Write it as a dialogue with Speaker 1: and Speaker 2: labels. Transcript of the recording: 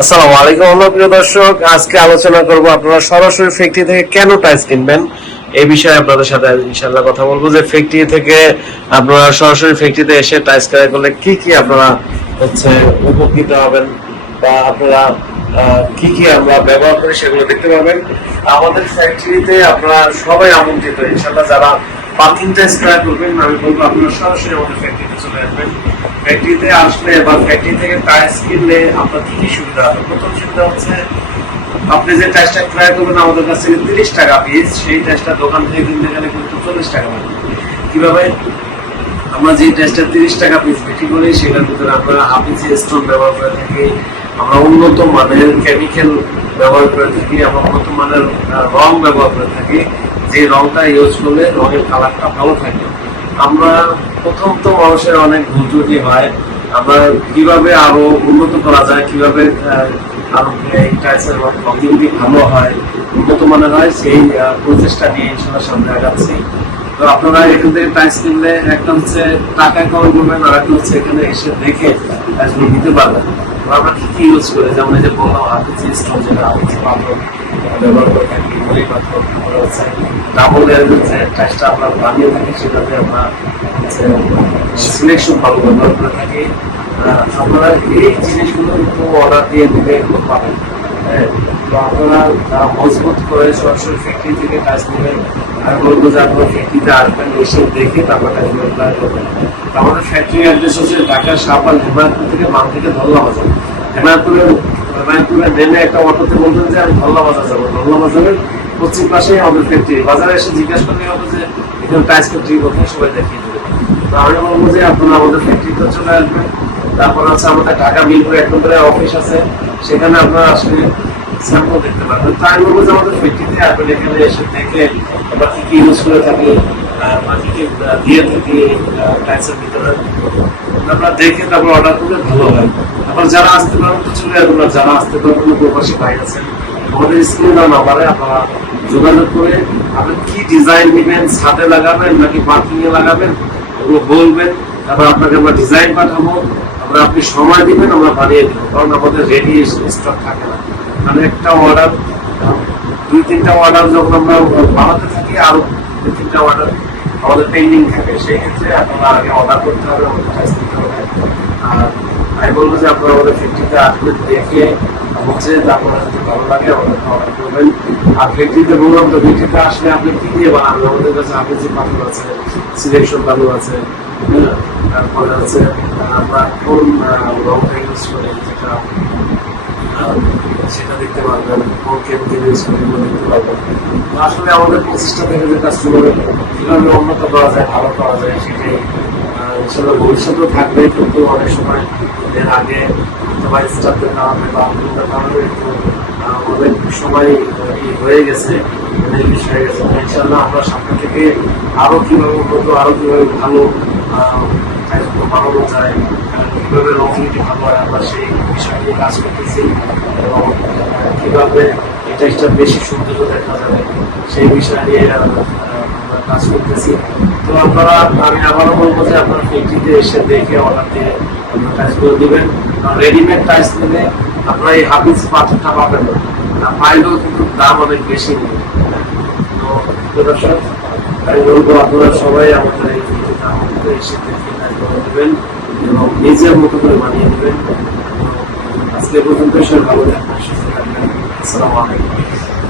Speaker 1: আসসালামু আলাইকুম আমার প্রিয় দর্শক, আজকে আলোচনা করব আপনারা সরাসরি ফ্যাক্টরি থেকে কেন টাইলস কিনবেন? এই বিষয়ে আপনাদের সাথে ইনশাআল্লাহ কথা বলব যে ফ্যাক্টরি থেকে আপনারা সরাসরি ফ্যাক্টরিতে এসে টাইলস ক্রয় করলে কি কি আপনারা হচ্ছে উপকৃত হবেন বা আপনারা কি কি আমরা ব্যবহার করি সেগুলো দেখতে পাবেন। আমাদের ফ্যাক্টরিতে আপনারা সবাই আমন্ত্রিত, ইনশাআল্লাহ যারা পার্কিং টাইলস করবেন, আমি বলব আপনারা সরাসরি আমাদের ফ্যাক্টরিতে চলে আসবেন। ফ্যাক্টরিতে আসলে বা ফ্যাক্টরি থেকে কিনলে আপনার সুবিধা হবে? প্রথম সুবিধা হচ্ছে, আপনি যে টাইসটা ক্রয় করবেন, আমাদের তিরিশ টাকা পিস সেই টাইসটা দোকান থেকে কিনতে গেলে কিন্তু চল্লিশ টাকা লাগবে কীভাবে? আমরা যে টাইসটা তিরিশ টাকা পিস বিক্রি করি, সেটার ভিতরে আমরা স্টোন ব্যবহার করে থাকি। আমরা উন্নত মানের কেমিক্যাল ব্যবহার করে থাকি, আমরা উন্নত মানের রং ব্যবহার করে থাকি। যে রংটা ইউজ করলে রঙের কালারটা ভালো থাকে। আমরা প্রথম তো মানুষের অনেক ভুল ত্রুটি হয়। আমরা কীভাবে আরও উন্নত করা যায়, কীভাবে আরও টাইসের ভালো হয়, উন্নত মনে হয়, সেই প্রচেষ্টা নিয়ে ইনশাল্লাহ সামনে আগাচ্ছি। তো আপনারা এখান থেকে টাইস কিনলে একটা হচ্ছে টাকা কম করবেন আর একটা হচ্ছে এখানে এসে দেখে নিতে পারবেন। আমরা কি কি ইউজ করে যেমন এই যে বললাম স্টোন যেটা ব্যবহার করে থাকি পাথর হচ্ছে টাইসটা আমরা বানিয়ে থাকি সেটাতে আমরা সিলেকশন ভালো ব্যবহার করে থাকি আপনারা এই জিনিসগুলো অর্ডার দিয়ে দিলে পাবেন তো আপনারা মজবুত করে সরাসরি ফ্যাক্টরি থেকে কাজ নেবেন, আর বলব যে আপনার ফ্যাক্টরিতে আসবেন, এসে দেখে তারপর কাজগুলো অ্যাপ্লাই করবেন তো ফ্যাক্টরি অ্যাড্রেস হচ্ছে ঢাকা সাপাল হেমায়তপুর থেকে বাম থেকে ধল্লা বাজার। হেমায়তপুরের হেমায়তপুরে নেমে একটা অটোতে বলবেন যে, আমি ধল্লা বাজার যাব। ধল্লা বাজারের পশ্চিম পাশেই আমাদের ফ্যাক্টরি বাজারে এসে জিজ্ঞাসা করলে হবে যে, এখানে টাইস ফ্যাক্টরি কোথায় সবাই দেখিয়ে দেবে। তো আমি বলব যে, আপনারা আমাদের ফ্যাক্টরিতে চলে আসবেন। তারপর আছে আমাদের ঢাকা মিরপুরে এক নম্বরে অফিস আছে। সেখানে আপনারা আসলে স্যাম্পল দেখতে পারবেন। তো আমি বলব যে আমাদের ফ্যাক্টরিতে আপনি এখানে এসে দেখে আমরা কি কি ইউজ করে থাকি দিয়ে দেখে তারপর অর্ডার করলে ভালো যারা আসতে যারা আসতে যোগাযোগ করে আপনি কি ডিজাইন দিবেন ছাদে লাগাবেন নাকি পার্কিং এ লাগাবেন, ওগুলো বলবেন। তারপর আপনাকে আমরা ডিজাইন পাঠাবো। আমরা আপনি সময় দিবেন আমরা বানিয়ে দেবো। কারণ আমাদের রেডি স্টক থাকে না। মানে একটা অর্ডার দুই তিনটা অর্ডার যখন আমরা বানাতে থাকি আরও দুই তিনটা অর্ডার আমাদের পেন্ডিং থাকে সেই ক্ষেত্রে আপনারা আগে অর্ডার করতে হবে আমাদের কাজ দিতে হবে। আর আমি বলব যে আপনারা আমাদের ফ্যাক্টরিতে আসলে দেখে হচ্ছে আপনারা যদি ভালো লাগে আমাদেরকে অর্ডার করবেন। আর ফ্যাক্টরিতে বললাম তো ফ্যাক্টরিতে আসলে আপনি কি দিয়ে বানাবেন? আমাদের কাছে আপনি যে পাথর আছে সিলেকশন বালু আছে হ্যাঁ, তারপরে আছে রংটা যেটা সেটা দেখতে পারবেন কোন কেমিক্যাল করি দেখতে পারবেন। আসলে আমাদের প্রচেষ্টা থেকে যে কাস্টমার কীভাবে উন্নত করা যায়, ভালো করা যায় সেটাই ইনশাল্লাহ ভবিষ্যতেও থাকবে, কিন্তু অনেক সময় এর আগে অথবা স্টাফদের কারণে বা আপনাদের কারণে একটু অনেক সময় হয়ে গেছে নির্দিষ্ট হয়ে গেছে। ইনশাল্লাহ আমরা সামনে থেকে আরও কীভাবে উন্নত, আরও কীভাবে ভালো বানানো যায় কীভাবে রঙিটি ভালো হয় আমরা সেই বিষয় নিয়ে কাজ করতেছি এবং কীভাবে এটা বেশি সৌন্দর্য দেখা যাবে সেই বিষয় নিয়ে কাজ করতেছি তো আপনারা আমি আবারও বলব যে আপনারা ফ্যাক্টরিতে এসে দেখে অর্ডার দিয়ে আপনার টাইসগুলো দিবেন রেডিমেড টাইস নিলে আপনারা এই হাফিজ পাথরটা পাবেন না পাইলেও কিন্তু দাম অনেক বেশি নেবে তো দর্শক আমি বলব আপনারা সবাই আমাদের এই আমাদের এসে দেখে এবং নিজের মতো করে বানিয়ে দেবেন। আজকে পর্যন্ত সবাই ভালো থাকবেন, সুস্থ থাকবেন। আসসালামু আলাইকুম।